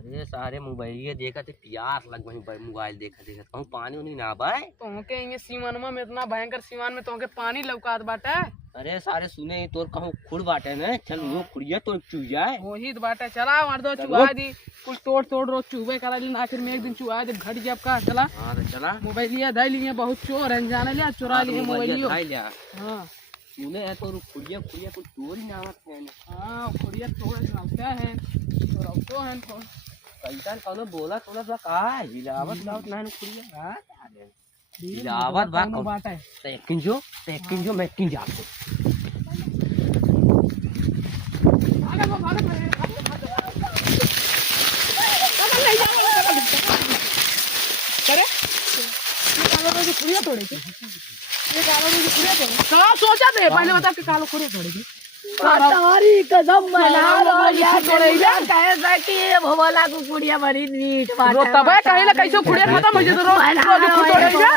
अरे सारे मोबाइल देखा थे, प्यास लग गई मोबाइल देखा देखा कहूँ पानी उनी ना भाई। तोहके ये सीमानमा में इतना भयंकर सीमान में तोहके पानी लौकात बाटे। अरे सारे सुने ही तोर कहूँ खुड़ बाटे न, चल वो खुड़िया तो चू जाए वही तो बाटे। चला मार दो चुहा दी कुछ तोड़ तोड़ रोज चुहे करा ली, आखिर में एक दिन चुहा जब घट जब का चला। हाँ तो चला मोबाइल लिया धै लिए, बहुत चोर है जाने लिया चुरा लिए मोबाइल लियो। हाँ सुने है तो खुड़िया खुड़िया कुछ चोर ही ना है। हाँ खुड़िया तोड़ रखता है तो रखतो है तो कैसा कौनो बोला थोड़ा सा कहा हिलावत लावत ना खुड़िया। हाँ हिलावत बात है तेकिंजो मैं किन जाते खुड़िया तोड़े कहाँ सोचा थे पहले बता के कालो खुड़िया तोड़ेगी। तारी कसम बना कैसा कि भोला को कुड़िया बड़ी मीठ बात तब कहीं ना कैसे खुड़िया खत्म हो जाए तो रोज रोज खुड़ तोड़ेगा।